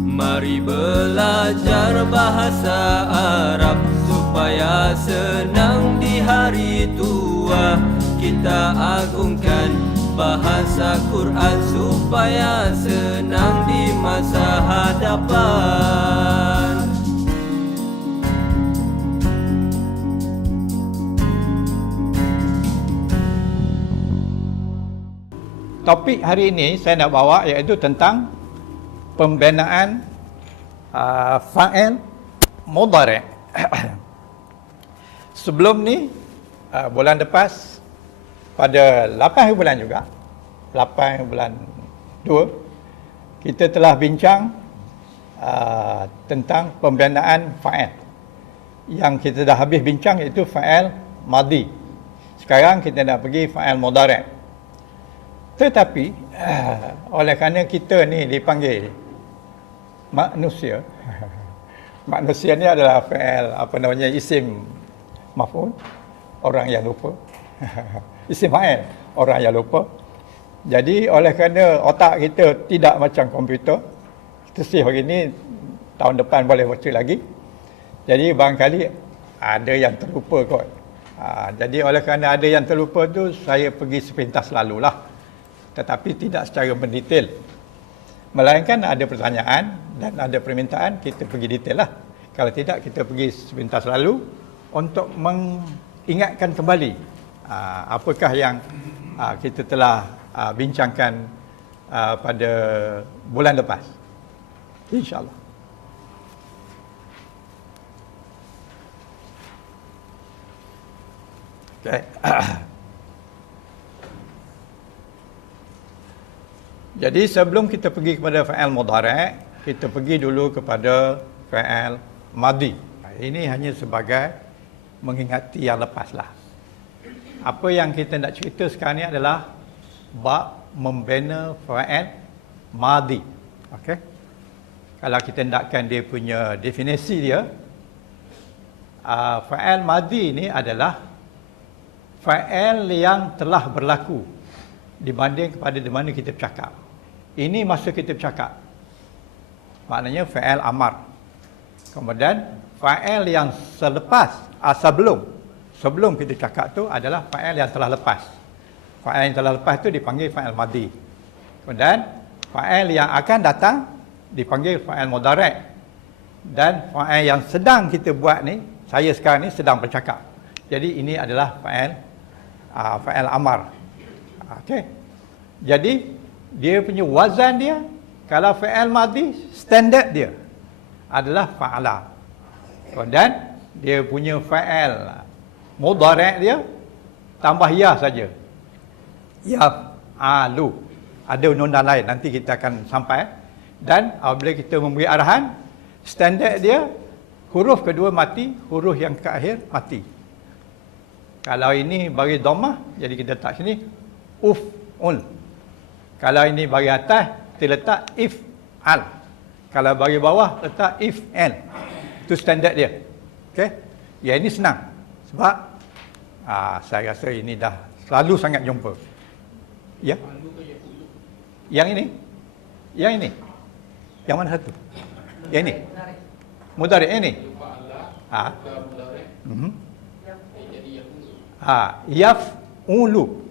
Mari belajar bahasa Arab supaya senang di hari tua. Kita agungkan bahasa Quran supaya senang di masa hadapan. Topik hari ini saya nak bawa iaitu tentang pembinaan fa'il mudhari'. Sebelum ni bulan lepas pada 8 bulan juga, 8 bulan 2, kita telah bincang tentang pembinaan fa'il. Yang kita dah habis bincang iaitu fa'il madhi. Sekarang kita nak pergi fa'il mudhari'. Tetapi oleh kerana kita ni dipanggil manusia, manusia ni adalah fa'il isim maf'ul, orang yang lupa. Isim fa'il, orang yang lupa. Jadi oleh kerana otak kita tidak macam komputer, kita sih hari ni, tahun depan boleh baca lagi. Jadi barangkali ada yang terlupa kot. Jadi oleh kerana ada yang terlupa tu, saya pergi sepintas lalulah, tetapi tidak secara mendetail. Melainkan ada pertanyaan dan ada permintaan, kita pergi detail lah. Kalau tidak, kita pergi sepintas lalu untuk mengingatkan kembali apakah yang kita telah bincangkan pada bulan lepas. InsyaAllah. Okay. Jadi sebelum kita pergi kepada fa'il mudhari', kita pergi dulu kepada fa'il madhi. Ini hanya sebagai mengingati yang lepaslah. Apa yang kita nak cerita sekarang ni adalah bab membina fa'il madhi. Okey. Kalau kita nakkan dia punya definisi dia, fa'il madhi ni adalah fa'il yang telah berlaku dibanding kepada di mana kita bercakap. Ini masa kita bercakap, maknanya fa'il amar. Kemudian fa'il yang selepas, sebelum kita cakap tu adalah fa'il yang telah lepas. Fa'il yang telah lepas tu dipanggil fa'il madhi. Kemudian fa'il yang akan datang dipanggil fa'il mudhari'. Dan fa'il yang sedang kita buat ni, saya sekarang ni sedang bercakap. Jadi ini adalah fa'il amar. Okey. Jadi dia punya wazan dia, kalau fa'il madhi, standard dia adalah fa'ala. Dan dia punya fa'il mudhari' dia tambah ya saja. Yaf'alu. Ada undang-undang lain, nanti kita akan sampai. Dan apabila kita memberi arahan, standard dia huruf kedua mati, huruf yang ke akhir mati. Kalau ini bagi dhammah, jadi kita letak sini uf'ul. Kalau ini bagi atas, kita letak if'al. Kalau bagi bawah, letak if'al. Itu standard dia. Okey? Ya, ini senang. Sebab saya rasa ini dah selalu sangat jumpa. Ya? Yang ini? Yang ini? Yang mana satu? Yang ini? Mudhari' ini? Yaf'ulu.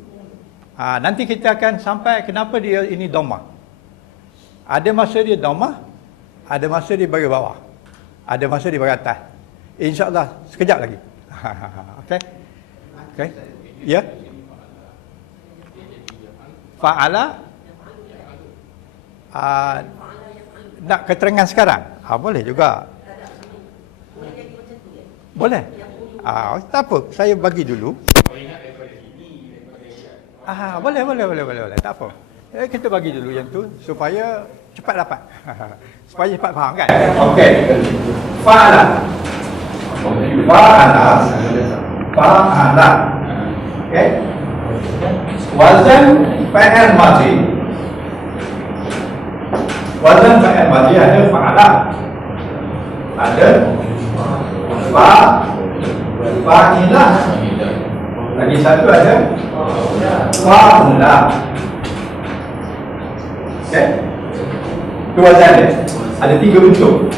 Nanti kita akan sampai kenapa dia ini dhammah. Ada masa dia dhammah, ada masa dia bagi bawah, ada masa dia bagi atas. InsyaAllah sekejap lagi. Okey? Okey? Ya? Fa'ala? Nak keterangan sekarang? Boleh juga. Boleh? Tak apa, saya bagi dulu. Boleh. Tak apa. Kita bagi dulu yang tu supaya cepat dapat. Supaya cepat faham kan? Okey. Fa'ala. Okey. Wazan fa'il madhi. Wazan fa'il madhi ada fa'ala. Ada fa'ilah. Lagi satu ada fa'ula. Okey. Itu wazan dia. ada 3 bentuk.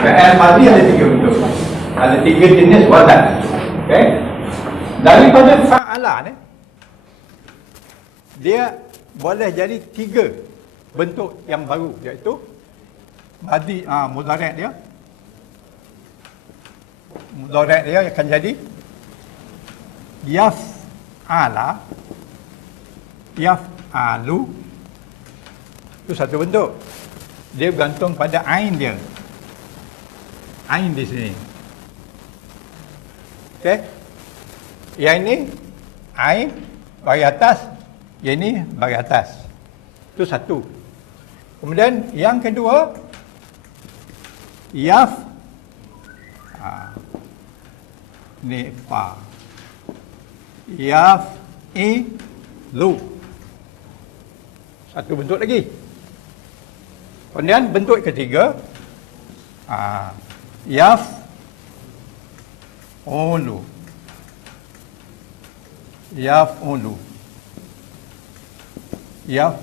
Fi'il madhi ada 3 bentuk. Ada 3 jenis wazan. Okey. Daripada fa'ala ni, dia boleh jadi 3 bentuk yang baru, iaitu madhi, mudhari' dia. Mudhari' dia akan jadi yaf'ala, yaf'alu. Itu satu bentuk. Dia bergantung pada ain dia. Ain di sini. Okey. Yang ini ain bagi atas, yang ini bagi atas. Itu satu. Kemudian yang kedua, yaf, ni fa, yaf i lu. Satu bentuk lagi. Kemudian bentuk ketiga, yaf ulu, yaf ulu, yaf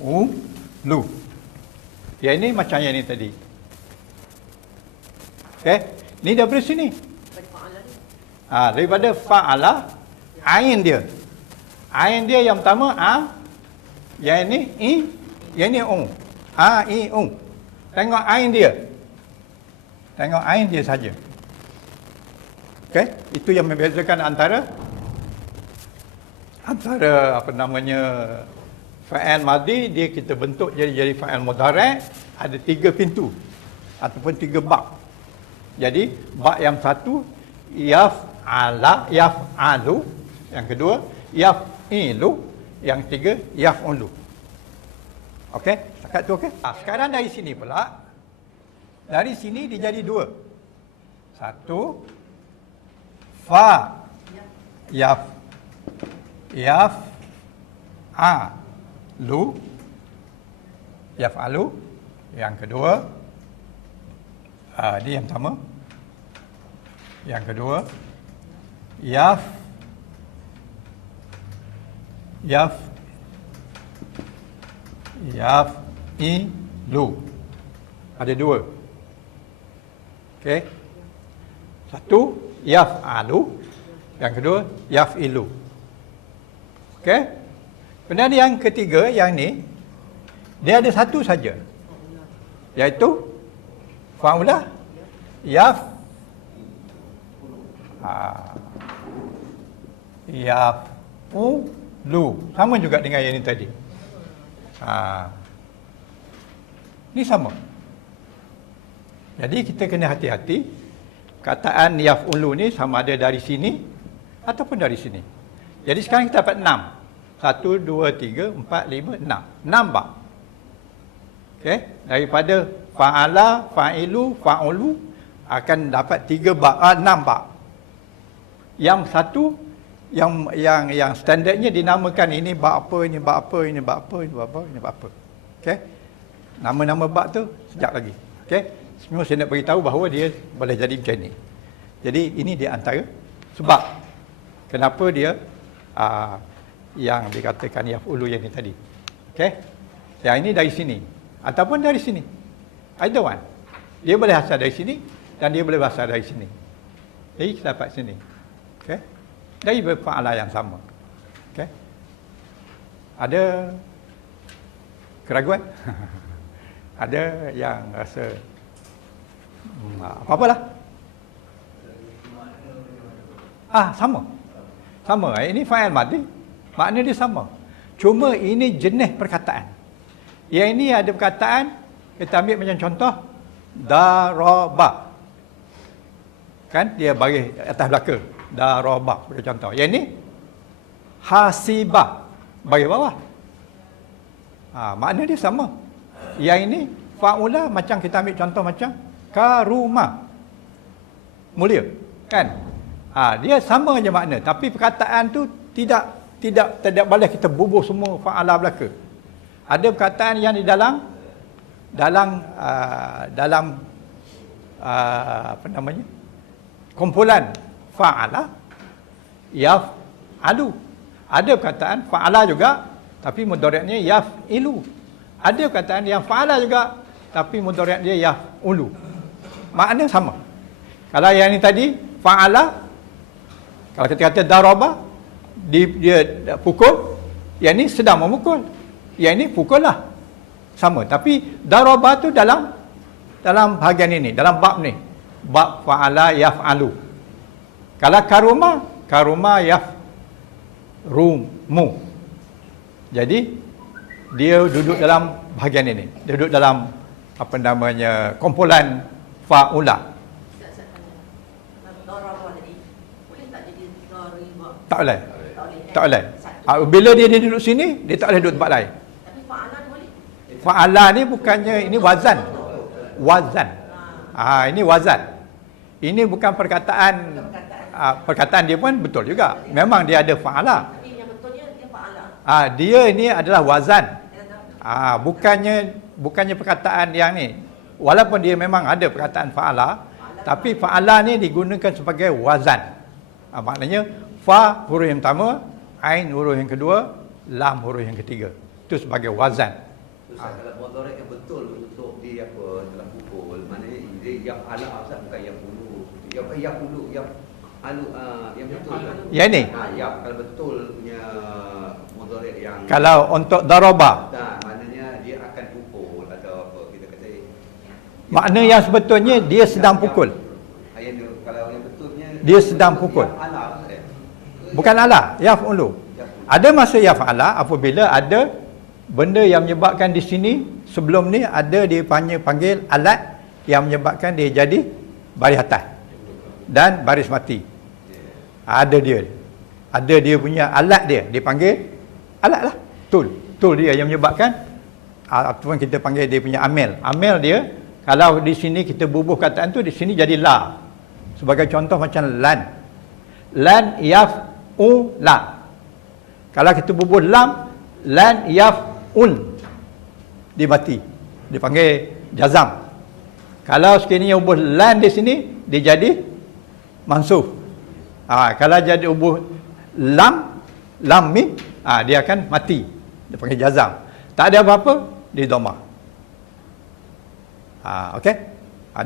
ulu. Yang ini macam yang ini tadi. Okey, ni daripada sini. Daripada fa'ala, ain dia. Ain dia yang pertama yang ini i, yang ini i, Tengok ain dia. Tengok ain dia saja. Okey, itu yang membezakan antara apa namanya, fa'il madhi, dia kita bentuk jadi fa'il mudhari', ada 3 pintu ataupun 3 bab. Jadi bab yang satu yaf'ala, yaf'alu, yang kedua yaf'ilu, yang ketiga yaf'ulu. Okey, setakat tu okey. Sekarang dari sini pula, dari sini dia jadi 2. Satu, fa, yaf'alu, yaf'alu. Yang kedua, dia yang pertama. Yang kedua, yaf'ilu. Ada 2. Okey. Satu, yaf'alu. Yang kedua, yaf'ilu. Okey. Kemudian yang ketiga, yang ni, dia ada satu saja. Iaitu fa'ula, yaf'ulu. Sama juga dengan yang ini tadi. Ni sama. Jadi kita kena hati-hati. Kataan yaf'ulu ni sama ada dari sini ataupun dari sini. Jadi sekarang kita dapat 6. 1, 2, 3, 4, 5, 6. 6 bab. Okey, daripada fa'ala, fa'ilu, fa'ulu akan dapat 3 bab, 6 bab. Yang satu yang standardnya dinamakan ini bab apa, ini bab apa, ini bab apa, ini bab apa, ini bab apa. Okey. Nama-nama bab tu sekejap lagi. Okey. Semua saya nak beritahu bahawa dia boleh jadi macam ni. Jadi ini di antara sebab kenapa dia yang dikatakan yaf'ulu yang ni tadi. Okey. Yang ini dari sini ataupun dari sini. Either one. Dia boleh asal dari sini dan dia boleh asal dari sini. Jadi kita dapat sini. Okey. Dari fa'ala yang sama. Okey. Ada keraguan? Ada yang rasa apa-apalah. Sama. Sama. Ini fa'il madhi. Makna dia sama. Cuma ini jenis perkataan. Yang ini ada perkataan, kita ambil macam contoh, daraba. Kan dia bagi atas belaka. Daraba sebagai contoh. Yang ini hasibah, bagi bawah. Makna dia sama. Yang ini fa'ula, macam kita ambil contoh macam karuma, mulia, kan? Dia sama je makna, tapi perkataan tu tidak boleh kita bubuh semua fa'ala belaka. Ada perkataan yang di dalam apa namanya, kumpulan fa'ala, yaf'alu. Ada perkataan fa'ala juga, tapi mudhari'nya yaf'ilu. Ada perkataan yang fa'ala juga, tapi mudhari' dia yaf'ulu. Makna sama. Kalau yang ni tadi fa'ala, kalau kita kata daraba, dia pukul, yang ni sedang memukul. Yang ni pukul lah. Sama. Tapi daraba tu dalam bahagian ini, dalam bab ni. Bab fa'ala yaf'alu. Kalau karuma yafrumu. Jadi dia duduk dalam bahagian ini. Dia duduk dalam apa namanya, kumpulan fa'ula. Tak boleh. Tak boleh. Bila dia duduk sini, dia tak boleh duduk tempat lain. Fa'ala ni bukannya, ini wazan. Wazan. Ini wazan. Ini bukan perkataan. Perkataan dia pun betul juga. Memang dia ada fa'ala. Dia ini adalah wazan. Bukannya perkataan yang ni. Walaupun dia memang ada perkataan fa'ala, tapi fa'ala ni digunakan sebagai wazan. Maknanya fa huruf yang pertama, ain huruf yang kedua, lam huruf yang ketiga. Itu sebagai wazan. Ustaz, kalau mudhari' yang betul untuk dia apa dalam pukul, maknanya dia yang ala Ustaz, bukan yang pulu. Yang pulu, yang alu, yang betul kan? Yang ni. Kalau betul punya mudhari' yang Kalau untuk daraba, maknanya dia akan pukul atau apa kita kata. makna yang sebetulnya dia sedang pukul. Kalau yang betulnya Dia sedang pukul. Ala Ustaz. Bukan ala, yaf'ulu. Ada masa yaf'ala apabila ada benda yang menyebabkan di sini sebelum ni ada dia panggil alat yang menyebabkan dia jadi baris atas dan baris mati. Ada dia punya alat dia panggil alat lah, tool dia yang menyebabkan, ataupun kita panggil dia punya amel dia. Kalau di sini kita bubuh kataan tu, di sini jadi la. Sebagai contoh macam lan yaf'ula. Kalau kita bubuh lam, lan yaf'ul, dia mati, dipanggil jazam. Kalau sekiranya ubuh lan di sini, dia jadi mansuf. Kalau jadi ubuh lam mim, dia akan mati, dia panggil jazam. Tak ada apa-apa, dia dhamma. Okey.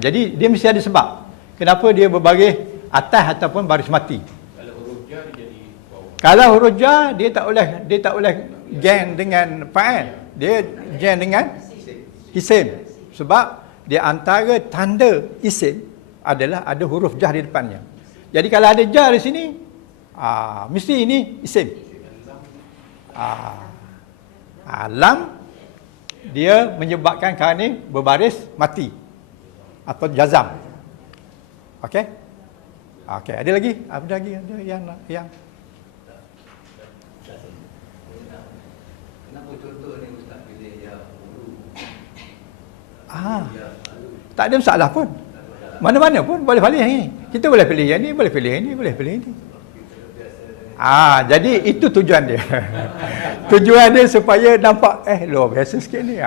Jadi dia mesti ada sebab kenapa dia berbaris atas ataupun baris mati. Kalau huruf jar dia jadi bawah. Kalau huruf jar, dia tak boleh join dengan fa'il. Dia join dengan isim. Sebab di antara tanda isim adalah ada huruf jar di depannya. Jadi kalau ada jar di sini, mesti ini isim. Lam dia menyebabkan kau ni berbaris mati atau jazam. Okey? Okey, ada lagi? Ada yang Kenapa contoh ni Ustaz pilih yang pulu? tak ada masalah pun. Mana-mana pun boleh pilih ni. Kita boleh pilih yang ni, boleh pilih yang ni, boleh pilih yang ni. Jadi itu tujuan dia. Tujuan dia supaya nampak luar biasa sikit ni.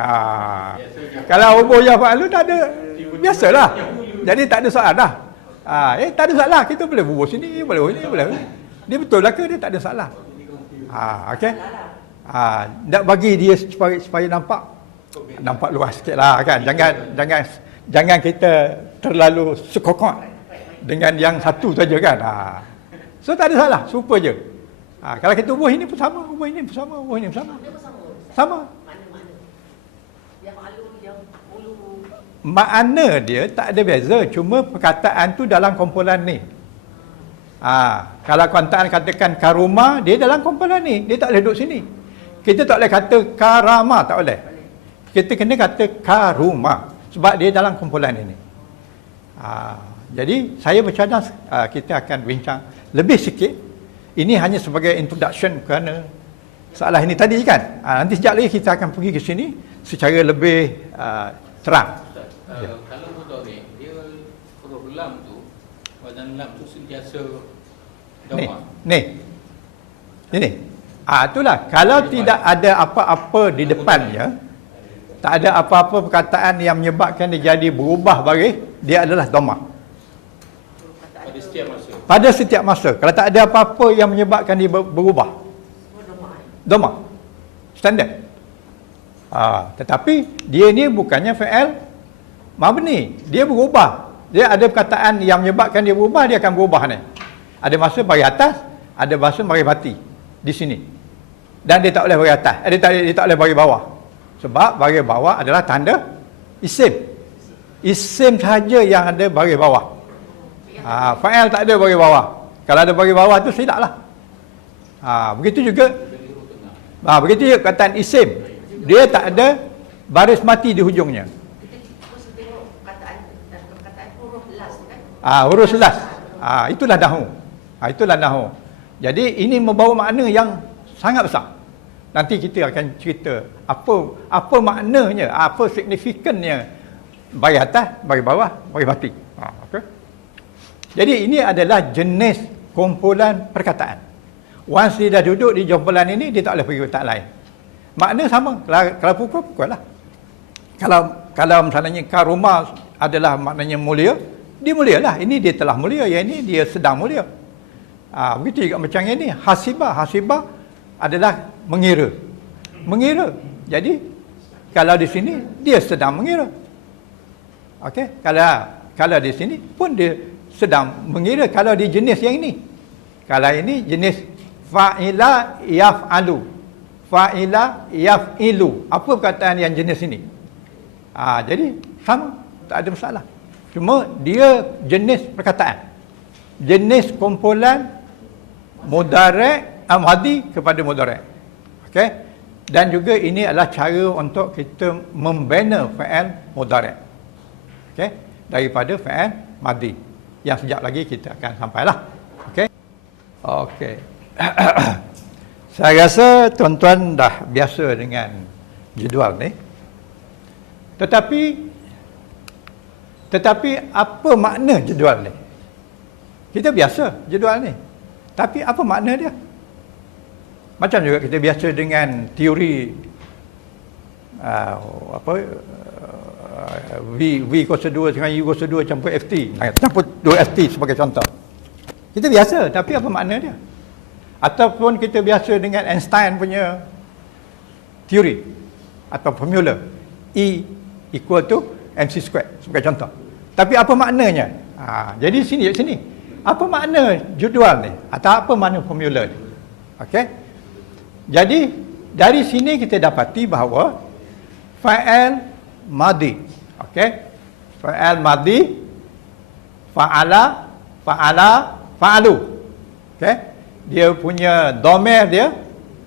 Kalau huruf ya fa'alu tak ada, biasalah. Jadi tak ada soalan dah. Tak ada soalan, kita boleh bubuh sini, boleh ni, boleh. Dia betul lah ke dia tak ada soalan. Okey. Nak bagi dia supaya nampak luas sikitlah kan. Jangan kita terlalu sekokot dengan yang satu saja kan. So tak ada salah, serupa je. Kalau kita ubah ini pun sama, ubah ini pun sama, ubah ini pun sama. Sama. Makna dia tak ada beza, cuma perkataan tu dalam kumpulan ni. Kalau kataan katakan karuma, dia dalam kumpulan ni, dia tak boleh duduk sini. Kita tak boleh kata karama, tak boleh. Kita kena kata karuma sebab dia dalam kumpulan ini. Jadi saya bercadang kita akan bincang lebih sikit. Ini hanya sebagai introduction kerana soalan ini tadi kan. Nanti sekejap lagi kita akan pergi ke sini secara lebih terang. Kalau mudhari' dia huruf lam tu, wazan lam tu sentiasa dhamma. Ini. Itulah. Kalau tidak ada apa-apa di depannya, tak ada apa-apa perkataan yang menyebabkan dia jadi berubah baris, dia adalah dhamma. Pada setiap masa. Pada setiap masa. Kalau tak ada apa-apa yang menyebabkan dia berubah, dhamma. Standard. Tetapi dia ni bukannya fa'il mabni, dia berubah. Dia ada perkataan yang menyebabkan dia berubah, dia akan berubah ni. Ada masa baris atas, ada masa baris mati di sini. Dan dia tak boleh baris atas, dia tak boleh baris bawah. Sebab baris bawah adalah tanda isim. Isim sahaja yang ada baris bawah. Fa'al tak ada baris bawah. Kalau ada baris bawah tu silaplah. Begitu juga begitu juga perkataan isim. Dia tak ada baris mati di hujungnya. Huruf las. Itulah nahu. Itulah nahu. Jadi ini membawa makna yang sangat besar. Nanti kita akan cerita apa maknanya, apa signifikannya baris atas, baris bawah, baris mati. Okay. Jadi ini adalah jenis kumpulan perkataan. Once dia dah duduk di kumpulan ini, dia tak boleh pergi perkataan lain. Makna sama. Kalau pukul lah. Kalau misalnya karuma adalah maknanya mulia, dia mulia lah. Ini dia telah mulia, yang ini dia sedang mulia. Begitu juga macam ini. Hasibah adalah mengira. Jadi kalau di sini dia sedang mengira. Okey, kalau di sini pun dia sedang mengira kalau di jenis yang ini. Kalau ini jenis fa'ila yaf'alu. Fa'ila yaf'ilu. Apa perkataan yang jenis ini? Jadi sama, tak ada masalah. Cuma dia jenis perkataan. Jenis kumpulan mudhari' madi kepada mudhari'. Okey? Dan juga ini adalah cara untuk kita membina fa'al mudhari'. Okey? Daripada fa'al madi. Yang sekejap lagi kita akan sampailah. Okey? Okey. Saya rasa tuan-tuan dah biasa dengan jadual ni. Tetapi apa makna jadual ni? Kita biasa jadual ni. Tapi apa makna dia? Macam juga kita biasa dengan teori V kuasa 2 dengan U kuasa 2 campur FT. Campur 2 FT sebagai contoh. Kita biasa, tapi apa makna dia? Ataupun kita biasa dengan Einstein punya teori atau formula E equal to MC squared sebagai contoh. Tapi apa maknanya? Jadi sini. Apa makna jadual ni? Atau apa makna formula ni? Okey. Jadi dari sini kita dapati bahawa fa'al madi. Okey. Fa'al madi, fa'ala, fa'alu. Okey. Dia punya dhamir dia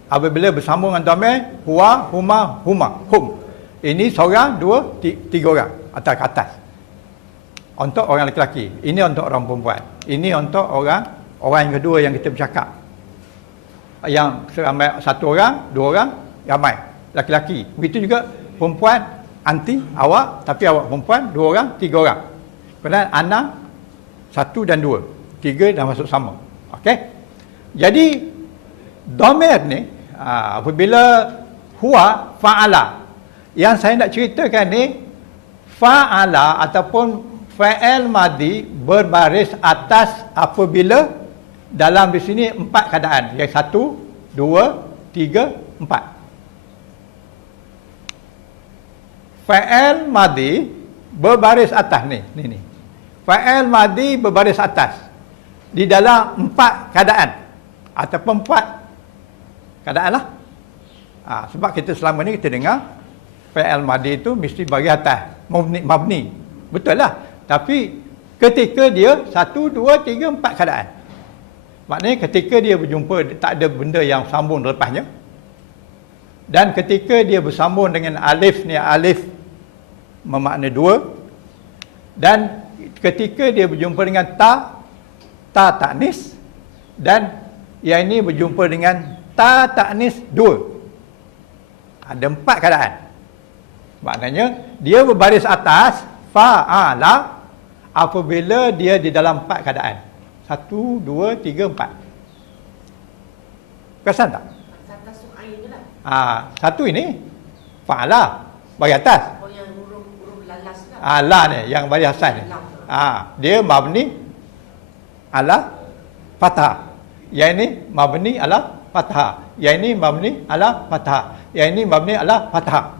apabila bersambung dengan dhamir huwa, huma, hum. Ini seorang, dua, tiga orang atas ke atas. Untuk orang lelaki. Ini untuk orang perempuan. Ini untuk orang yang kedua yang kita bercakap. Yang seramai satu orang, dua orang, ramai. Laki-laki. Begitu juga perempuan, anti, awak. Tapi awak perempuan, dua orang, tiga orang. Kemudian anak, satu dan dua. Tiga dah masuk sama. Okey? Jadi, dhamir ni, apabila huwa, fa'ala. Yang saya nak ceritakan ni, fa'ala ataupun fa'al madi berbaris atas apabila dalam di sini 4 keadaan. Yang 1, 2, 3, 4. Fa'al madi berbaris atas ni. Fa'al madi berbaris atas di dalam 4 keadaan ataupun 4 keadaan lah. Sebab kita selama ni kita dengar fa'al madi itu mesti baris atas, mabni. Betul lah. Tapi ketika dia 1, 2, 3, 4 keadaan. Maknanya ketika dia berjumpa tak ada benda yang sambung lepasnya. Dan ketika dia bersambung dengan alif ni, alif bermakna 2. Dan ketika dia berjumpa dengan ta ta'nis. Dan yang ini berjumpa dengan ta ta'nis 2. Ada 4 keadaan. Maknanya dia berbaris atas fa'ala apabila dia di dalam 4 keadaan. 1, 2, 3, 4. Perasan tak? Satu ini fa'ala bagi atas. Oh, yang huruf lalas lah. La ni yang bagi atas ni. Dia mabni ala fathah. Yang ini mabni ala fathah. Yang ini mabni ala fathah. Yang ini mabni ala fathah.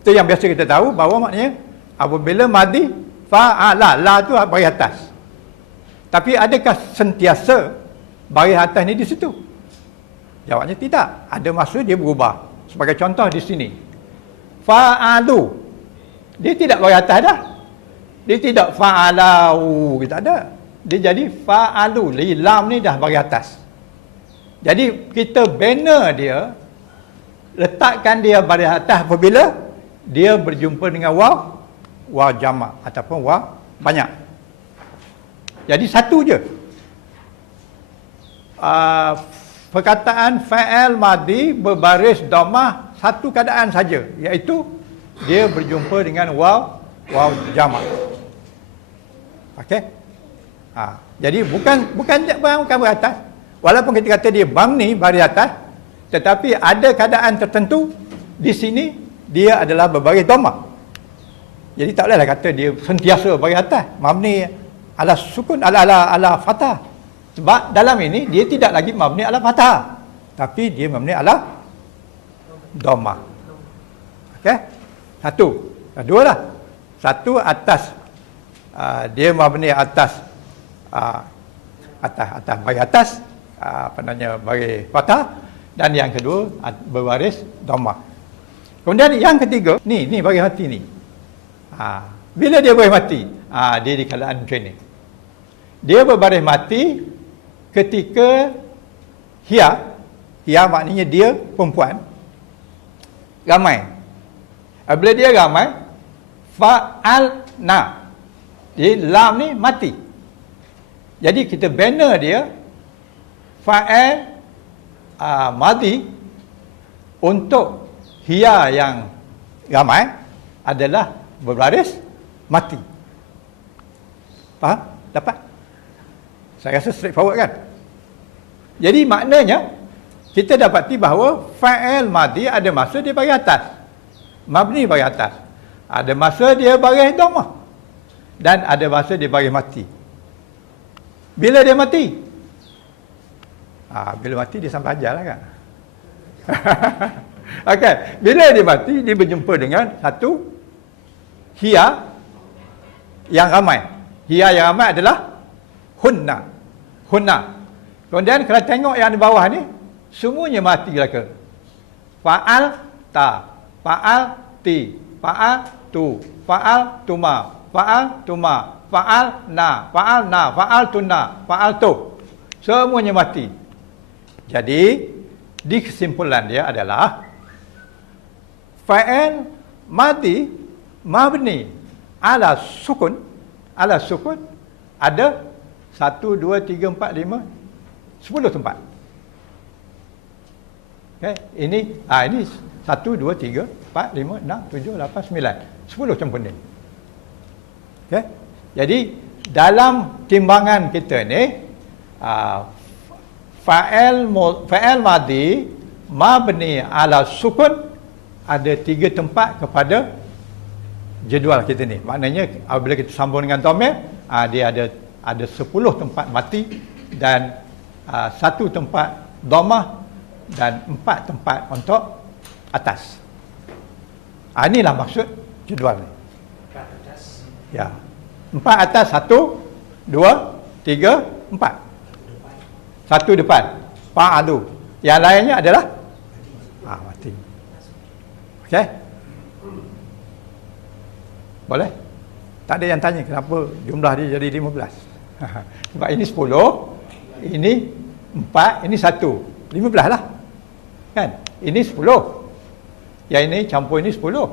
Itu yang biasa kita tahu bahawa maknanya Apabila madi fa'ala, la tu baris atas. Tapi adakah sentiasa baris atas ni di situ? Jawabnya tidak. Ada masa dia berubah. Sebagai contoh di sini. Fa'alu. Dia tidak baris atas dah. Dia tidak fa'alau. Kita ada. Dia jadi fa'alu. Lam ni dah baris atas. Jadi kita bina dia, letakkan dia baris atas apabila dia berjumpa dengan waw jamak ataupun waw banyak. Jadi satu je. Perkataan fa'al madi berbaris dhammah satu keadaan saja, iaitu dia berjumpa dengan waw jamak. Okey? Jadi bukan baris atas. Walaupun kita kata dia mabni baris atas, tetapi ada keadaan tertentu di sini dia adalah berbaris dhammah. Jadi tak bolehlah kata dia sentiasa baris atas, mabni ala sukun ala fathah. Sebab dalam ini dia tidak lagi mabni ala fathah, tapi dia mabni ala dhammah. Okey? Satu. Dua lah. Satu atas dia mabni atas baris atas, baris fathah, dan yang kedua berbaris dhammah. Kemudian yang ketiga, ni baris mati ni. Bila dia baris mati? Dia di keadaan macam ni. Dia berbaris mati ketika Hia maknanya dia perempuan ramai. Bila dia ramai, fa'alna. Jadi lam ni mati. Jadi kita bina dia fa'al madi untuk Hia yang ramai adalah berbaris mati. Faham? Dapat? Saya rasa straightforward kan? Jadi maknanya kita dapati bahawa fa'al madi ada masa dia baris atas, mabni baris atas, ada masa dia baris dhammah, dan ada masa dia baris mati. Bila dia mati? Bila mati dia sampai ajal lah kan? Okey, bila dia mati dia berjumpa dengan satu Hia yang ramai. Hia yang ramai adalah hunna. Kemudian kalau tengok yang di bawah ni, semuanya mati belaka. Fa'al ta, fa'al ti, fa'al tu, fa'al tuma, fa'al tuma, fa'al na, fa'al tunna, fa'al tu. Semuanya mati. Jadi di kesimpulan dia adalah fa'al madi mabni ala sukun ada 1, 2, 3, 4, 5, 10 tempat. Okay. Ini 1, 2, 3, 4, 5, 6, 7, 8, 9, 10 campur ni. Okay. Jadi dalam timbangan kita ni fa'al madi mabni ala sukun ada 3 tempat kepada jadual kita ni. Maknanya apabila kita sambung dengan dhamir, dia ada 10 tempat mati dan 1 tempat dhammah dan 4 tempat untuk atas. Inilah maksud jadual ni. 4 atas. Ya. 4 atas, 1, 2, 3, 4. 1 depan. Fa'alu. Yang lainnya adalah mati. Okey? Boleh? Tak ada yang tanya kenapa jumlah dia jadi 15. Sebab ini 10, ini 4, ini 1. 15 lah. Kan? Ini 10. Yang ini campur ini 10.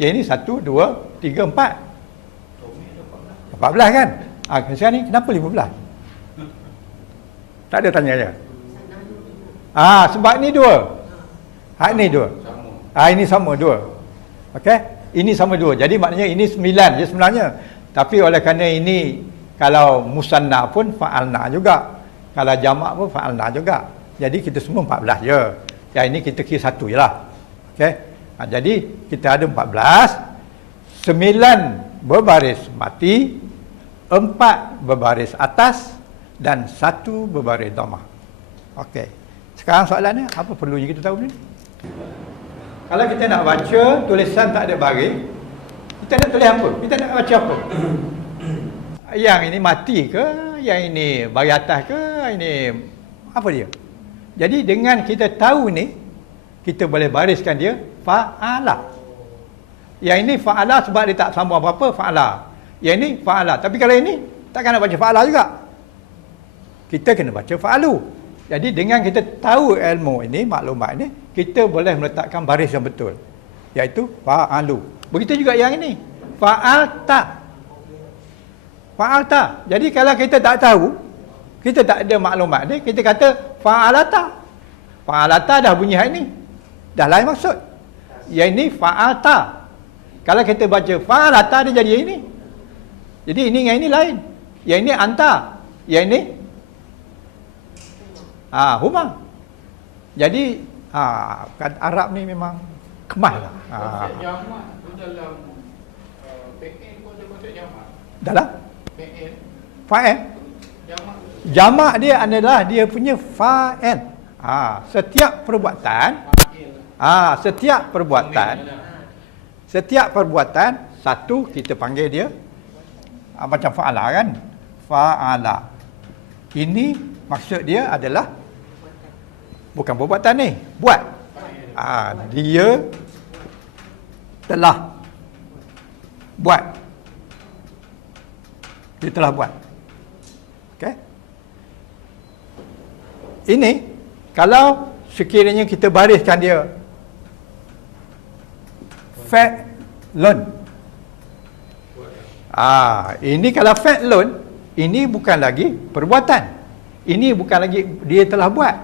Yang ini 1, 2, 3, 4. 14 kan? Sekarang ni kenapa 15? Tak ada tanya je. Sebab ni 2. Ini 2. Ini sama 2. Okey? Ini sama 2. Jadi maknanya ini 9 je sebenarnya. Tapi oleh kerana ini kalau musanna pun fa'alna juga. Kalau jamak pun fa'alna juga. Jadi kita semua 14 je. Yang ini kita kira 1 je lah. Okey? Jadi kita ada 14. 9 berbaris mati, 4 berbaris atas dan 1 berbaris dhammah. Okey. Sekarang soalannya apa perlunya kita tahu ni? Kalau kita nak baca tulisan tak ada baris, Kita nak tulis apa? Kita nak baca apa? Yang ini mati ke? Yang ini bagi atas ke? Ini apa dia? Jadi dengan kita tahu ni, kita boleh bariskan dia fa'ala. Yang ini fa'ala sebab dia tak sambung apa-apa, fa'ala. Yang ini fa'ala. Tapi kalau ini, takkan nak baca fa'ala juga. Kita kena baca fa'alu. Jadi dengan kita tahu ilmu ini, maklumat ini, kita boleh meletakkan baris yang betul. Iaitu fa'alu. Begitu juga yang ini. Fa'alta. Fa'alta. Jadi kalau kita tak tahu, kita tak ada maklumat ni, kita kata fa'alata. Fa'alata dah bunyi hari ni. Dah lain maksud. Yang ini fa'alta. Kalau kita baca fa'alata, dia jadi ini. Jadi ini dengan ini lain. Yang ini anta. Yang ini huma. Jadi Arab ni memang kemas lah. Konsep jamak tu dalam PN pun ada konsep jamak. Dalam PN fa'il. jamak. Jamak dia adalah dia punya fa'il. Setiap perbuatan, setiap perbuatan satu kita panggil dia macam fa'ala kan? Fa'ala. Ini maksud dia adalah bukan perbuatan ni, buat. Dia telah buat. Dia telah buat. Okey? Ini kalau sekiranya kita bariskan dia fa'lun. Ini kalau fa'lun, ini bukan lagi perbuatan. Ini bukan lagi dia telah buat.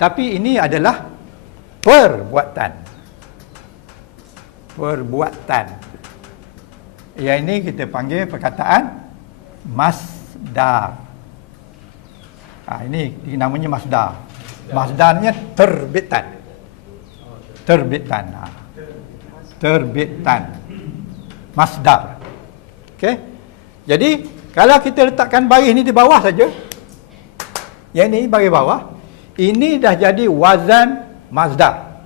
Tapi ini adalah perbuatan. Perbuatan. Yang ini kita panggil perkataan masdar. Ini namanya masdar. Masdarnya terbitan. Terbitan. Terbitan. Masdar. Okey. Jadi kalau kita letakkan baris ni di bawah saja. Yang ini baris bawah. Ini dah jadi wazan masdar.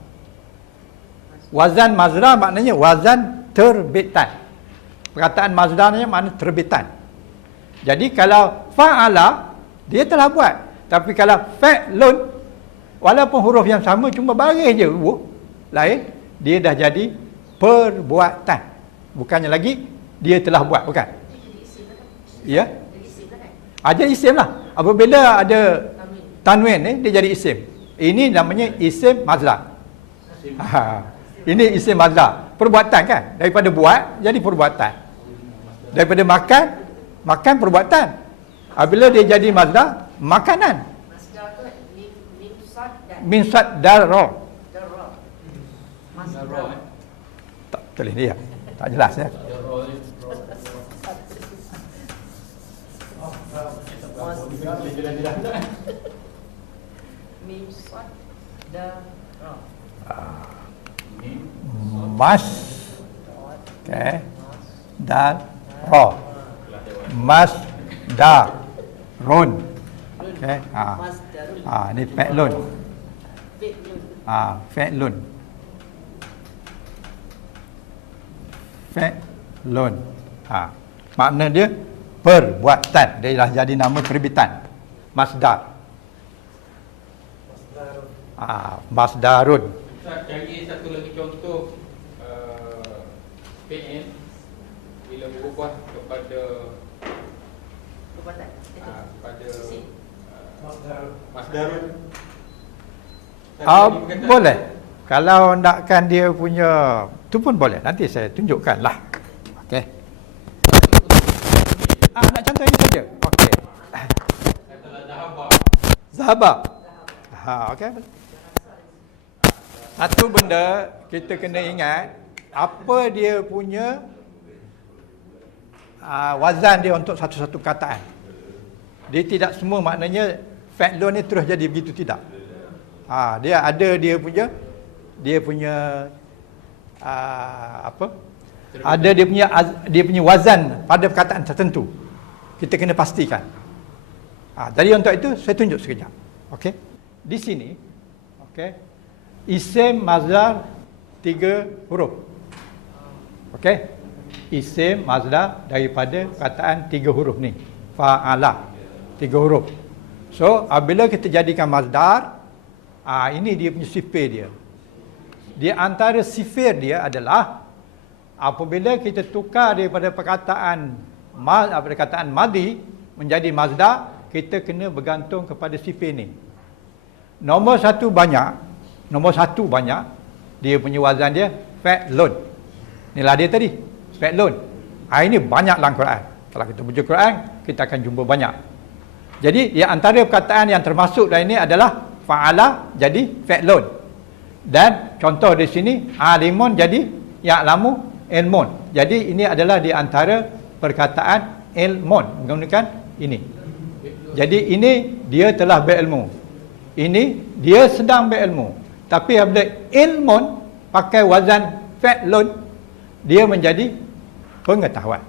Wazan masdar maknanya wazan terbitan. Perkataan masdarnya makna terbitan. Jadi kalau fa'ala, dia telah buat. Tapi kalau fa'lun, walaupun huruf yang sama, cuma baris je lain, dia dah jadi perbuatan. Bukannya lagi dia telah buat, bukan? Ya? Jadi isim lah. Apabila ada tanwin ni, dia jadi isim. Ini namanya isim mazhar. Ini isim mazhar. Perbuatan kan? Daripada buat, jadi perbuatan. Daripada makan, makan perbuatan. Apabila dia jadi mazhar, makanan. Masdar tu min sad dan Min sad dal ra. darra. Masdar. Tak tulis dia. Tak jelas ya. Mim sad darra. Mas. Okey. Dal ra. Mas da run. Okey. Masdarun. Ni fa'lun. Fi'lun. Fa'lun. Fa'lun. Makna dia perbuatan. Dia dah jadi nama terbitan. Masdar. Masdarun. Ustaz, cari satu lagi contoh PN bila berubah kepada Perbuatan. pada Isim. masdarun. Boleh. Kalau nakkan dia punya tu pun boleh. Nanti saya tunjukkan lah. Okey. Nak contoh ini saja. Okey. Katalah zahaba. Zahaba. Okey. Satu benda kita kena ingat, apa dia punya wazan dia untuk satu-satu kataan. Dia tidak semua maknanya fa'lun ni terus jadi begitu, tidak. Dia ada dia punya apa? Ada dia punya wazan pada perkataan tertentu. Kita kena pastikan. Jadi untuk itu saya tunjuk sekejap. Okey. Di sini, okey. Isim mazhar 3 huruf. Okey. isim mazdar daripada perkataan 3 huruf ni. Fa'ala. 3 huruf. So, apabila kita jadikan mazdar, ini dia punya sifir dia. Di antara sifir dia adalah apabila kita tukar daripada perkataan madi menjadi mazdar, kita kena bergantung kepada sifir ni. Nombor satu banyak, dia punya wazan dia fa'lun. Inilah dia tadi, fa'lun. Ini banyak dalam Quran. Kalau kita baca Quran, kita akan jumpa banyak. Jadi, yang antara perkataan yang termasuk dalam ini adalah fa'ala jadi fa'lun. Dan contoh di sini, alimun jadi ya'lamu ilmun. Jadi, ini adalah di antara perkataan ilmun menggunakan ini. Jadi, ini dia telah berilmu. Ini dia sedang berilmu. Tapi apabila ilmun pakai wazan fa'lun, dia menjadi pengetahuan.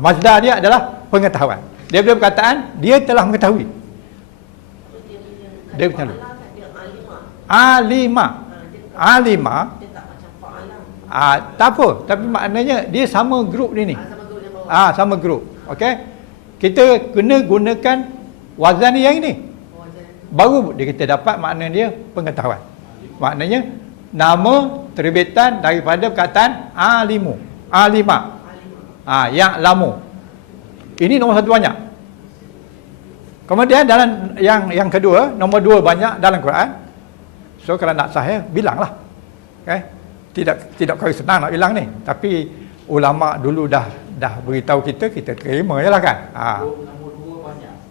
Mazdar dia adalah pengetahuan. Dia bila perkataan, dia telah mengetahui. Dia beritahu. Alima. Dia tak macam fa'ala. Tak apa, tapi maknanya dia sama grup dia ni. Sama guru yang bawah. Sama grup. Okey. Kita kena gunakan wazan yang ini. Baru dia kita dapat makna dia pengetahuan. Maknanya nama terbitan daripada perkataan alimu, alima. Yang lamu. Ini nombor satu banyak. Kemudian dalam yang kedua, nombor 2 banyak dalam Quran. So kalau nak sahih, bilanglah. Okay? Tidak kau senang nak bilang ni. Tapi ulama dulu dah beritahu kita terima je lah kan.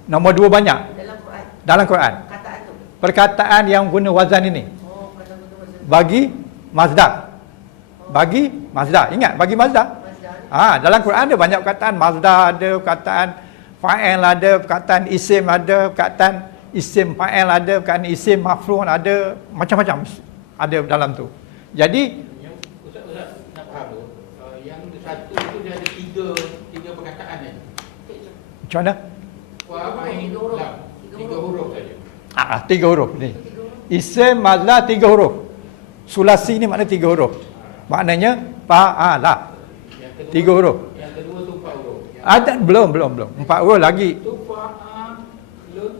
Nombor 2 banyak. Dalam Quran. Perkataan yang guna wazan ini. Bagi mazdar. Ingat, bagi mazdar. Dalam Quran ada banyak perkataan mazdar, ada perkataan fa'il, ada perkataan isim, ada perkataan isim fa'il, ada perkataan isim maf'ul, ada macam-macam ada dalam tu. Jadi yang Ustaz nak faham tu, yang satu tu dia ada tiga perkataan kan. Macam mana? Tiga huruf saja. 3 huruf ni. Isim mazdar 3 huruf. Sulasi ni makna 3 huruf. Maknanya fa'ala. 3 huruf. Yang kedua tu 4 huruf. Ada belum 4 huruf lagi. Tu fa'alun.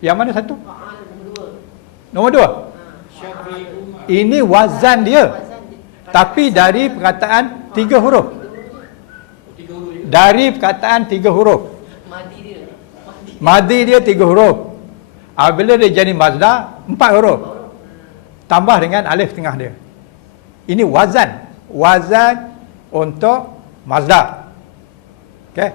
Yang mana satu? Fa'ala Nombor nombor 2. 2. Syafi'un. Ini wazan dia. Tapi dari perkataan 3 huruf. 3 huruf juga. Dari perkataan 3 huruf. Madi dia 3 huruf. Apabila dia jadi mazdar 4 huruf. Tambah dengan alif tengah dia. Ini wazan. Wazan untuk mazdar. Okey.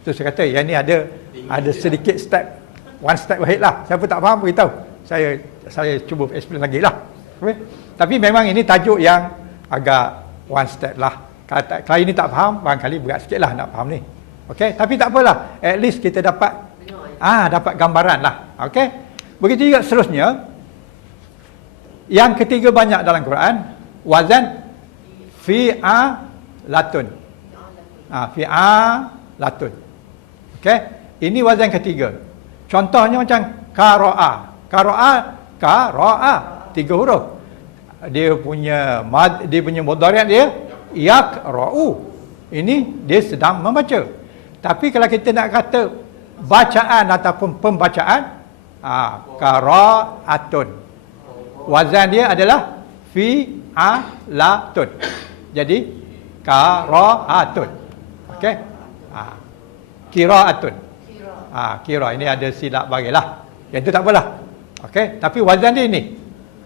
Itu saya kata yang ni ada sedikit step. One step ahead lah. Siapa tak faham beritahu. Saya cuba explain lagi lah. Okay? Tapi memang ini tajuk yang agak one step lah. Kalau ini tak faham, barangkali berat sikit lah nak faham ni. Okey, tapi tak apalah. At least kita dapat dapat gambaran lah. Okey. Begitu juga seterusnya. Yang ketiga banyak dalam Quran, wazan fi'alatun. Fi'alatun. Okey. Ini wazan ketiga. Contohnya macam qara'a. Qara'a 3 huruf. Dia punya mudhari' dia yaqra'u. Ini dia sedang membaca. Tapi kalau kita nak kata bacaan ataupun pembacaan, qira'atun. Wazan dia adalah fi'alatun. Jadi qira'atun. Okey? Qira'atun. Qira ini ada silap bagilah. Yang itu tak apalah. Okey, tapi wazan dia ini.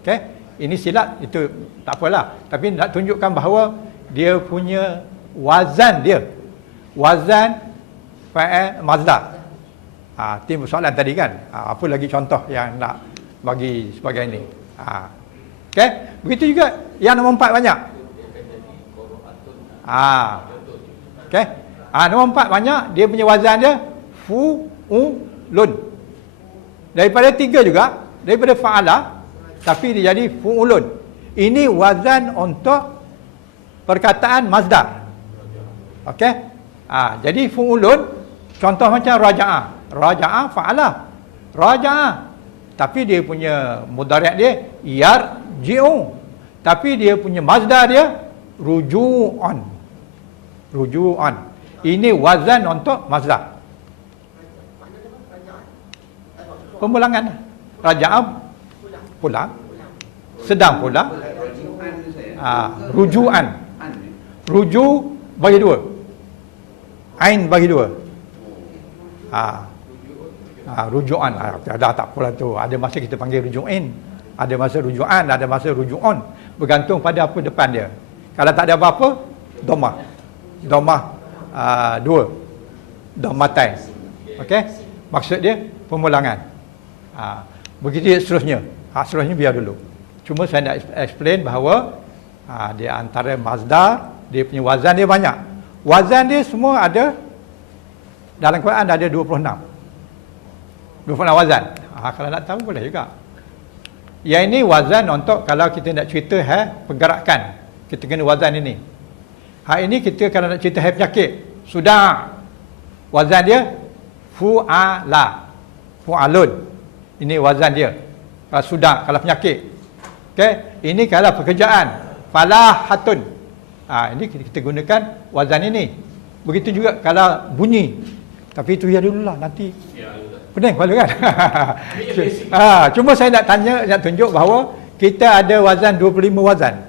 Okey? Ini silap itu tak apalah. Tapi nak tunjukkan bahawa dia punya wazan dia. Wazan fa'il mazdar. Timbul soalan tadi kan. Apa lagi contoh yang nak bagi sebagai ini? Okey, begitu juga yang nombor 4 banyak. Okey. Nombor 4 banyak, dia punya wazan dia fu'ulun. Daripada 3 juga, daripada fa'ala, tapi dia jadi fu'ulun. Ini wazan untuk perkataan mazdar. Okey? Jadi fu'ulun, contoh macam raja'ah. Raja'ah fa'ala. Raja'ah. Tapi dia punya mudhari' dia yarji'u. Tapi dia punya mazdar dia ruju'an. Ruju'an. Ini wazan untuk mazdar. Pemulangan. Raja'ah pulang. Sedang pulang. Rujukan tu saya. Ruju'an. An ni. Ruju bagi dua. Ain bagi dua. Ruju'an. Dah tak apalah tu. Ada masa kita panggil ruju'in. Ada masa ruju'an, ada masa ruju'on. Bergantung pada apa depan dia. Kalau tak ada apa-apa, domah. Domah dua. Domatai. Okey? Maksud dia pemulangan. Begitu seterusnya. Seterusnya biar dulu. Cuma saya nak explain bahawa dia antara mazdar, dia punya wazan dia banyak. Wazan dia semua ada dalam Quran ada 26. 26 wazan. Kalau nak tahu boleh juga. Yang ini wazan untuk kalau kita nak cerita pergerakan. Kita kena wazan ini. Ini kita kalau nak cerita penyakit. Sudah. Wazan dia fu'ala. Fu'alun. Ini wazan dia. Kalau sudah, kalau penyakit. Okey, ini kalau pekerjaan. Falahatun. Ini kita gunakan wazan ini. Begitu juga kalau bunyi. Tapi itu ya dululah nanti. Pening kepala kan? Cuma saya nak tanya, nak tunjuk bahawa kita ada wazan 25 wazan.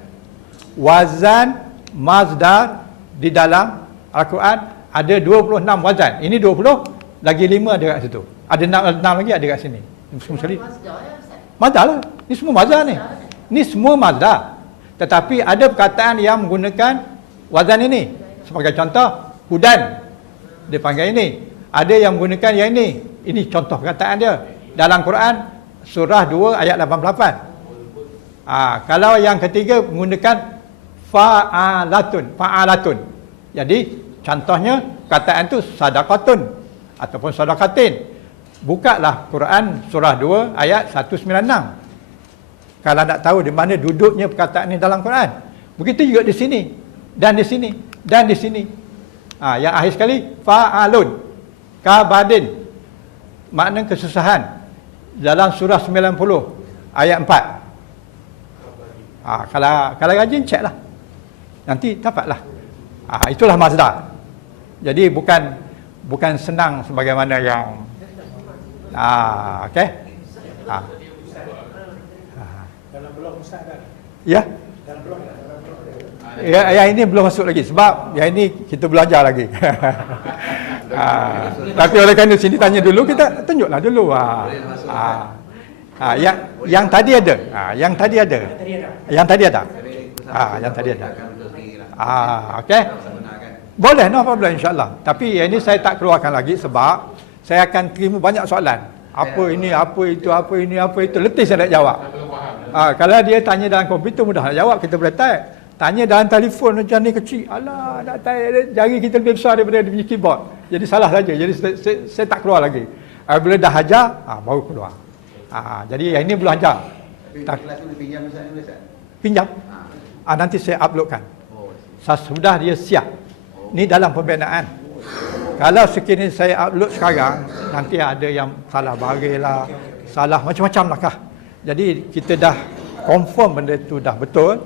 Wazan mazdar di dalam Al-Quran ada 26 wazan. Ini 20, lagi 5 ada kat situ. Ada 6 lagi ada kat sini. Semua sekali. Mazdar lah. Ini semua mazdar ni. Ini semua mazdar. Tetapi ada perkataan yang menggunakan wazan ini. Sebagai contoh, hudan. Dia panggil ini. Ada yang menggunakan yang ini. Ini contoh perkataan dia. Dalam Quran, surah 2 ayat 88. Kalau yang ketiga menggunakan fa'alatun. Fa'alatun. Jadi, contohnya, perkataan itu sadaqatun. Ataupun sadaqatin. Bukalah Quran surah 2 ayat 196. Kalau nak tahu di mana duduknya perkataan ini dalam Quran. Begitu juga di sini. Dan di sini. Dan di sini. Yang akhir sekali, fa'alun. Kabadin. Makna kesusahan. Dalam surah 90 ayat 4. Kalau rajin ceklah. Nanti dapatlah. Itulah mazdar. Jadi bukan senang sebagaimana yang okey. Dalam blog Ustaz kan? Ya. Dalam blog. Yang ini belum masuk lagi sebab yang ini kita belajar lagi. Tapi oleh kerana sini tanya dulu, kita tunjuklah dulu. Yang tadi ada. Yang tadi ada. Yang tadi ada. Yang tadi ada. Okey. Boleh, no problem insya-Allah. Tapi yang ini saya tak keluarkan lagi sebab saya akan terima banyak soalan. Apa ini, apa itu, apa ini, apa itu. Letih saya nak jawab. Kalau dia tanya dalam komputer mudah nak jawab, kita boleh type. Tanya dalam telefon macam ni kecil. Alah, nak type jari kita lebih besar daripada dia punya keyboard. Jadi salah saja. Jadi saya tak keluar lagi. Bila dah hajar, baru keluar. Jadi yang ini belum hajar. Kelas tu pinjam Ustaz ni Ustaz? Pinjam. Nanti saya uploadkan. Sudah dia siap. Ni dalam pembinaan. Kalau sekiranya saya upload sekarang, nanti ada yang salah barilah, salah macam-macam lah kah. Jadi kita dah confirm benda tu dah betul.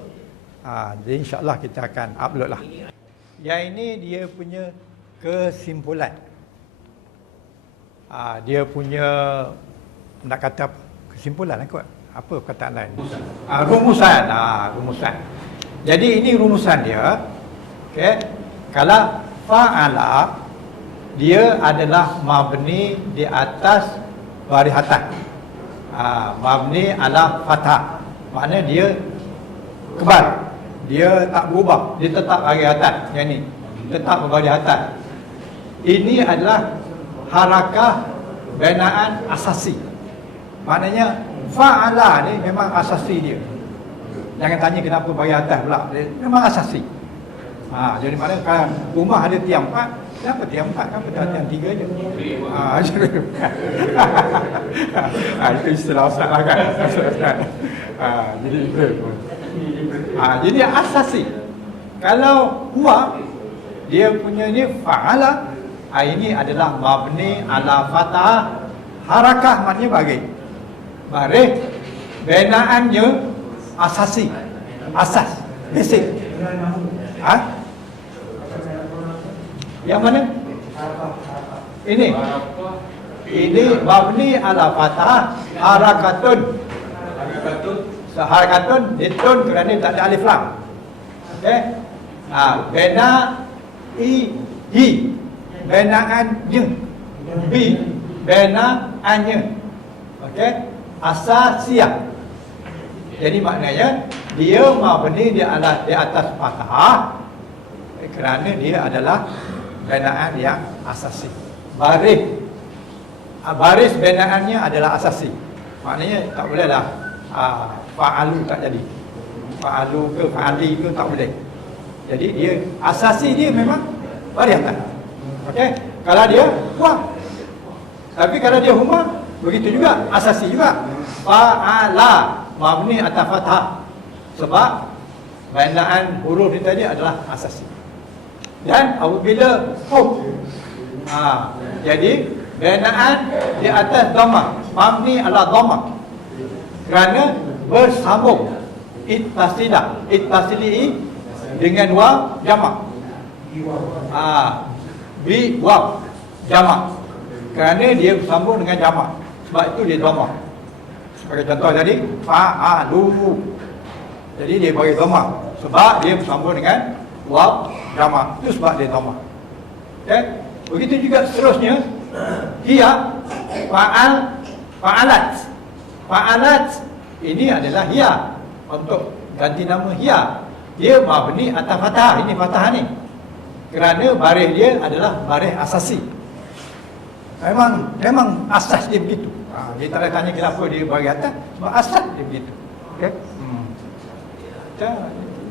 Jadi insyaAllah kita akan upload lah. Yang ini dia punya kesimpulan. Dia punya, nak kata kesimpulan lah kot. Apa perkataan lain? Rumusan. Rumusan. Jadi ini rumusan dia. Okay. Kalau fa'ala, dia adalah mabni di atas barihatan. Mabni ala fathah. Maknanya dia kebal. Dia tak berubah. Dia tetap barihatan. Yang ni. Tetap barihatan. Ini adalah harakah binaan asasi. Maknanya fa'ala ni memang asasi dia. Jangan tanya kenapa barihatan pula. Dia memang asasi. Jadi maknanya kalau rumah ada tiang 4, kenapa tiang 4? Kenapa dah tiang 3 je? Itu istilah Ustaz lah kan. Jadi itu. Jadi asasi. Kalau huwa, dia punya ni fa'ala, ini adalah mabni ala fathah. Harakah maknanya baris. Baris. Binaannya asasi. Asas. Basic. Ha? Yang mana? Ini. Ini mabni ala fathah harakatun. Harakatun ditun kerana tak ada alif lam. Okey. Bina hi binaannya. Bi binaannya. Okey. Asasiyah. Jadi maknanya dia mabni di atas fathah kerana dia adalah binaan yang asasi. Baris binaannya adalah asasi. Maknanya tak bolehlah fa'alu tak jadi. Fa'alu ke fa'ali ke tak boleh. Jadi dia asasi dia memang baris atas. Okey. Kalau dia kuat. Tapi kalau dia huma begitu juga asasi juga. Fa'ala mabni atas fathah. Sebab binaan huruf ni tadi adalah asasi. Dan apabila jadi binaan di atas dhamma, mabni ala dhamma. Kerana bersambung ittasili dengan waw jamak. Bi waw jamak. Kerana dia bersambung dengan jamak. Sebab itu dia dhamma. Sebagai contoh tadi fa'alu. Jadi dia bagi dhamma sebab dia bersambung dengan waw jamak. Itu sebab dia dhamma. Okey. Begitu juga seterusnya hiya fa'alat ini adalah hiya. Untuk ganti nama hiya, dia mabni atas fathah. Ini fathah ni kerana baris dia adalah baris asasi. Memang asas dia begitu. Dia tak ada tanya kenapa dia bagi atas, sebab asas dia begitu. Okey.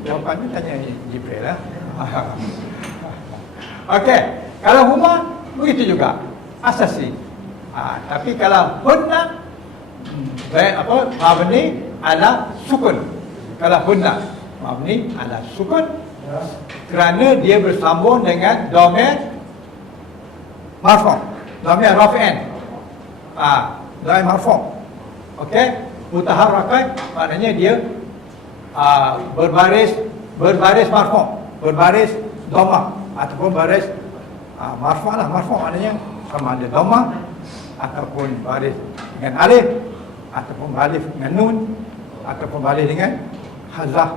Jawapannya tanya Jibril lah. Okey. Kalau huma begitu juga asasi. Tapi kalau hunna mabni ala sukun. Kalau hunna mabni ala sukun kerana dia bersambung dengan dhamir marfu', dhamir rafi'an. Dhamir marfu'. Okey, mutaharrakan maknanya dia berbaris marfu', berbaris dhamma ataupun baris marfu' lah. Marfu' maknanya sama ada dhamma ataupun baris dengan alif ataupun baris dengan nun ataupun baris dengan hazah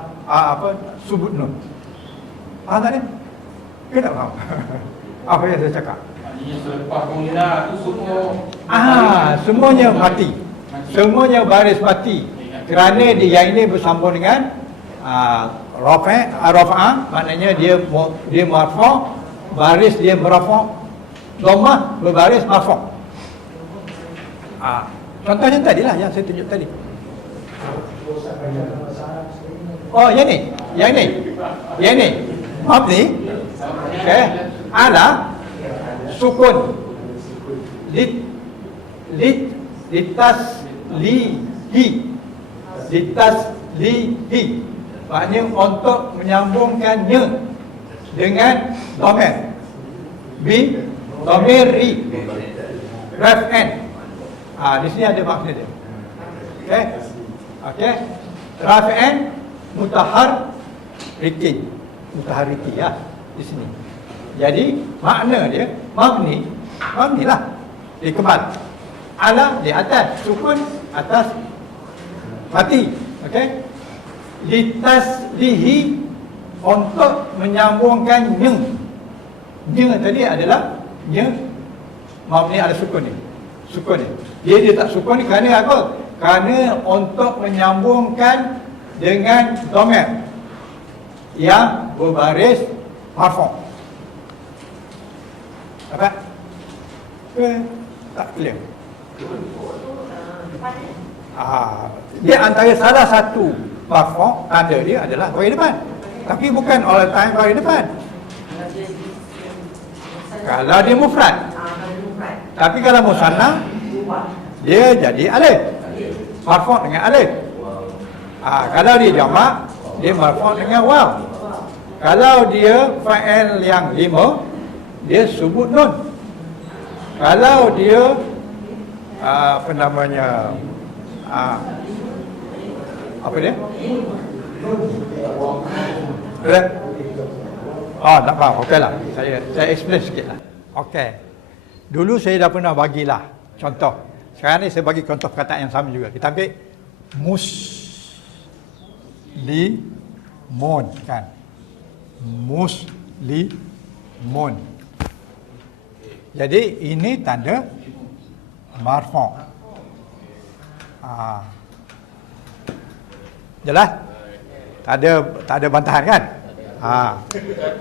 subut nun. Faham tak ni? Kita tak faham. Apa yang saya cakap? Maknanya selepas pengira tu semua semuanya mati. Semuanya baris mati. Kerana dia yang ini bersambung dengan rafa'ah, maknanya dia marfu', baris dia marfu', dhammah berbaris marfu'. Contohnya tadilah yang saya tunjuk tadi. Oh, yang ni mabni ala sukun litaslihi, maknanya untuk menyambungkannya dengan dhamir bi dhamir ri raf'an. Di sini ada maksud dia. Okey. Raf'an mutaharrikin ya di sini. Jadi makna dia mabni lah dikebal ala di atas, sukun atas mati. Okey. Litaslihi untuk menyambungkan nya tadi adalah nya mabni ala sukun ni. Sukun ni. Dia tak sukun ni kerana apa? Kerana untuk menyambungkan dengan dhamir yang berbaris marfu'. Apa? Tak clear. Dia antara salah satu marfu', tanda dia adalah bagi depan. Tapi bukan all the time bagi depan. Kalau dia mufrad. Tapi kalau musanna, dia jadi alif. Marfu' dengan alif. Kalau dia jamak, dia marfu' dengan waw. Kalau dia fa'il yang 5, dia subut nun. Kalau dia apa dia? Oh, tak faham. Okeylah. Saya explain sikitlah. Okey. Dulu saya dah pernah bagilah contoh. Sekarang ni saya bagi contoh perkataan yang sama juga. Kita ambil muslimun kan. Muslimun. Jadi ini tanda marfu'. Jelas? Tak ada bantahan kan?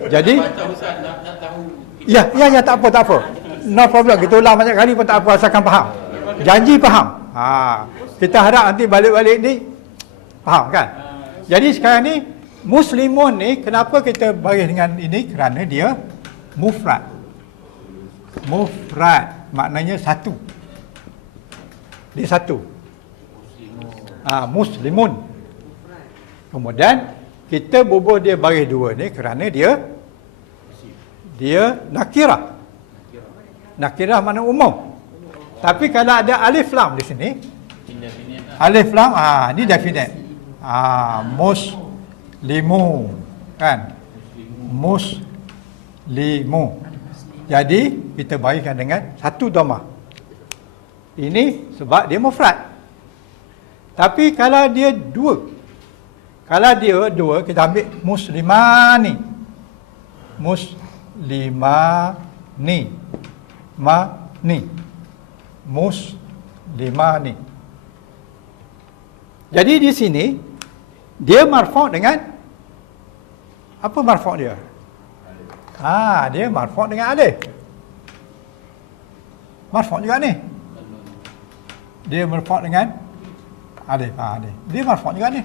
Jadi Baca Ustaz nak tahu. ya, tak apa. No problem. Kita ulang banyak kali pun tak apa, asalkan faham. Janji faham. Kita harap nanti balik-balik ni faham kan? Jadi sekarang ni muslimun ni kenapa kita bagi dengan ini? Kerana dia mufrad. Mufrad maknanya satu. Dia satu. Muslimun. Kemudian kita bubuh dia baris dua ni kerana dia nakirah. Nakirah makna umum. Tapi kalau ada alif lam di sini, alif lam ni definite. Muslimu kan? Muslimu. Jadi kita bariskan dengan satu dhamma. Ini sebab dia mufrad. Tapi kalau dia dua, kita ambil muslimani. Muslimani. Muslimani. Jadi di sini dia marfu' dengan apa marfu' dia? Dia marfu' dengan alif. Marfu' juga ni. Dia marfu' dengan alif. Dia marfu' juga ni.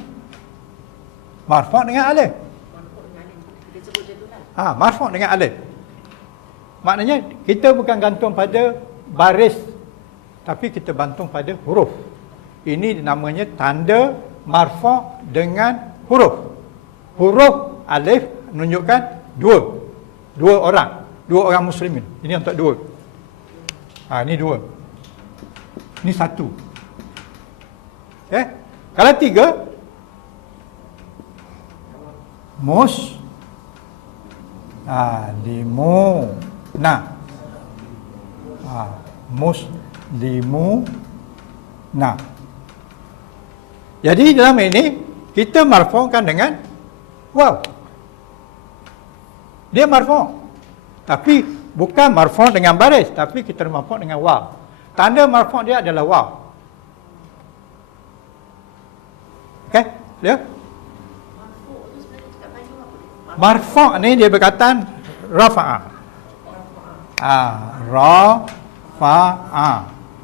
Marfu' dengan alif. Marfu' dengan alif. Maknanya kita bukan gantung pada baris, tapi kita gantung pada huruf. Ini namanya tanda marfu' dengan huruf. Huruf alif menunjukkan dua orang muslimin. Ini untuk dua. Ini dua. Ini satu. Okay? Kalau tiga, muslimuna. Muslimuna. Jadi dalam ini kita marfu'kan dengan waw. Dia marfu'. Tapi bukan marfu' dengan baris, tapi kita marfu' dengan waw. Tanda marfu' dia adalah waw. Okey, dia? Marfu' ni dia berkaitan rafa'a.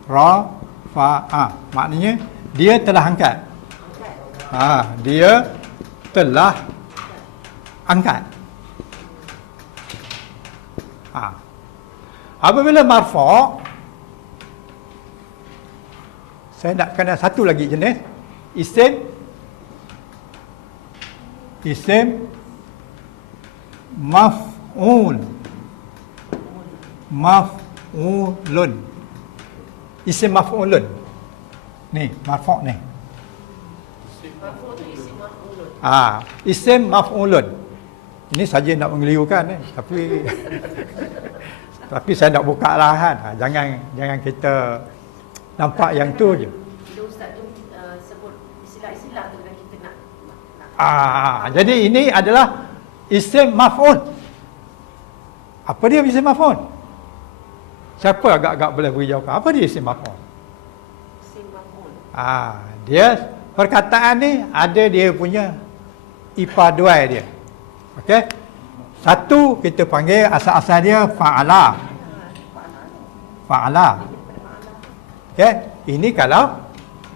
Rafa'a. Maknanya dia telah angkat. Dia telah angkat. Apabila marfu', saya nak kena satu lagi jenis, isim maf'ulun. Isim maf'ulun. Ni, marfu' ni. Isim maf'ulun. Ini saja nak mengelirukan tapi saya nak buka lah kan. Jangan kita nampak yang tu je. Bila Ustaz tu sebut istilah-istilah tu dan kita nak jadi ini adalah isim maf'ul. Apa dia isim maf'ul? Siapa agak-agak boleh beri jawapan? Apa dia isim maf'ul? isim maf'ul. Dia perkataan ni ada dia punya ipaduai dia. Okey? Satu kita panggil asal-asal dia fa'ala. Okey? Ini kalau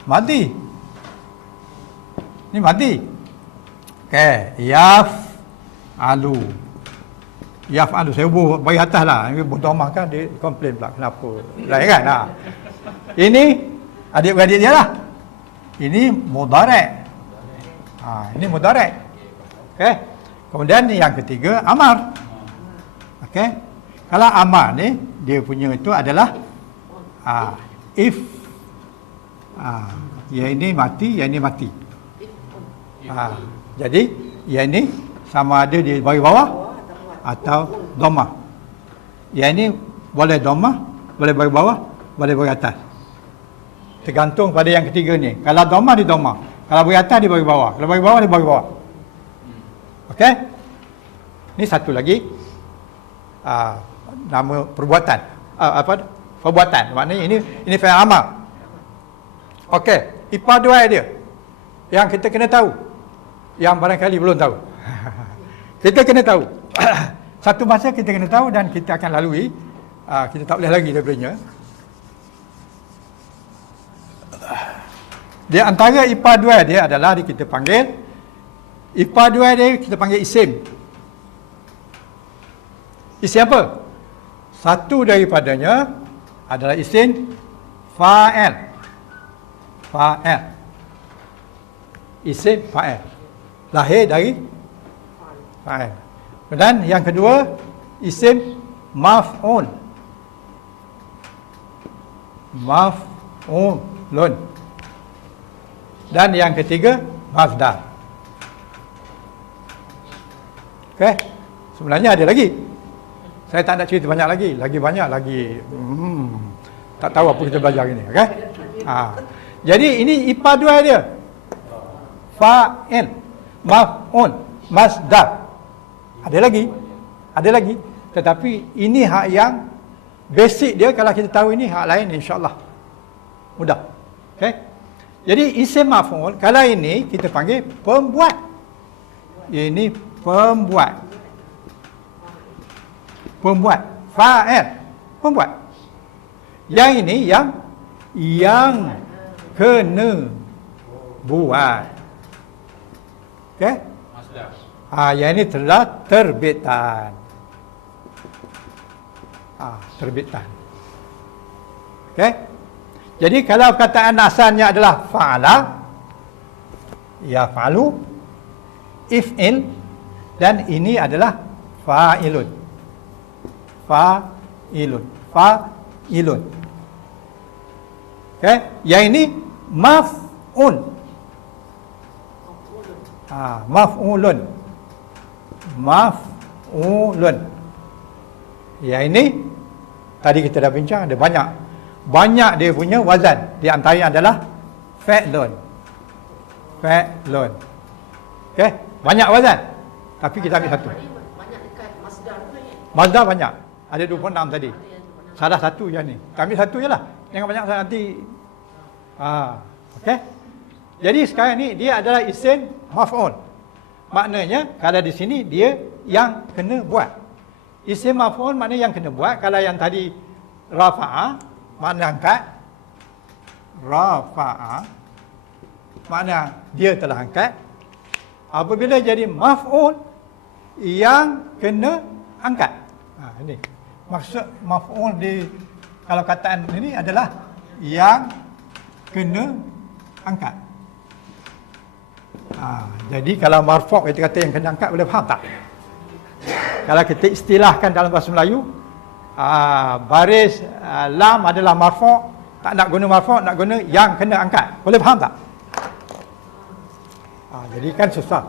madhi. Ini madhi. Okey, yaf'alu. Saya bagi atas lah. Ini Buntomah kan dia komplain pula kenapa. Lain kan? Ini adik-beradik dia lah. Ini mudhari'. Ini mudhari'. Okey. Kemudian yang ketiga amar. Okey. Kalau amar ni dia punya itu adalah if yang ini mati, yang ini mati. Jadi yang ini sama ada dia bagi bawah atau dhammah. Yang ini boleh dhammah, boleh bagi bawah, boleh bagi atas. Tergantung pada yang ketiga ni. Kalau dhammah di dhammah, kalau bagi atas dia bagi bawah, kalau bagi bawah dia bagi bawah. Okey? Ni satu lagi nama perbuatan. Perbuatan. Maknanya ini fi'il amal. Okey, IPA 2 dia yang kita kena tahu. Yang barangkali belum tahu. Kita kena tahu. Satu masa kita kena tahu dan kita akan lalui. Kita tak boleh lagi daripadanya. Di antara IPA 2 dia adalah kita panggil IPA 2 dia kita panggil isim. Isim apa? Satu daripadanya adalah isim fa'il. Fa'il. Isim fa'il. Lahir dari fa'il. Dan yang kedua isim maf'ul. Maf'ulun. Dan yang ketiga masdar. Okey. Sebenarnya ada lagi. Saya tak nak cerita banyak lagi. Lagi banyak lagi. Tak tahu apa kita belajar ini. Okey. Jadi ini IPA 2 dia. Fa'il, maf'ul, masdar. Ada lagi. Ada lagi. Tetapi ini hak yang basic dia. Kalau kita tahu ini, hak lain insya-Allah mudah. Okey. Jadi isim maf'ul, kalau ini kita panggil pembuat. Ini pembuat. Pembuat. Fa'il. Pembuat. Yang ini yang kena buat. Okey? Masdar. Yang ini telah terbitan. Terbitan. Okey? Jadi kalau kataan asalnya adalah fa'ala, ya fa'alu, if'il, dan ini adalah fa'ilun. Fa'ilun. Fa'ilun. Okey? Yang ini maf'ul. Maf'ulun. Maf'ulun. Yang ini tadi kita dah bincang, ada banyak dia punya wazan. Di antaranya adalah fa'lun. Fa'lun. Okey, banyak wazan. Tapi kita ambil satu. Banyak dekat masdar pun ya. Masdar banyak. Ada 26 tadi. Salah satu yang ni. Kita ambil satu jelah. Jangan banyak sangat nanti. Okey. Jadi sekarang ni dia adalah isim maf'ul. Maknanya kalau di sini dia yang kena buat. Isim maf'ul maknanya yang kena buat. Kalau yang tadi rafa'a, makna angkat. Rafa'a, makna dia telah angkat. Apabila jadi maf'ul, yang kena angkat. Ini maksud maf'ul di kalau kataan ini adalah yang kena angkat. Jadi kalau marfu' kita kata yang kena angkat, boleh faham tak? Kalau kita istilahkan dalam bahasa Melayu, baris lam adalah marfu', tak nak guna marfu', nak guna yang kena angkat. Boleh faham tak? Jadi kan susah.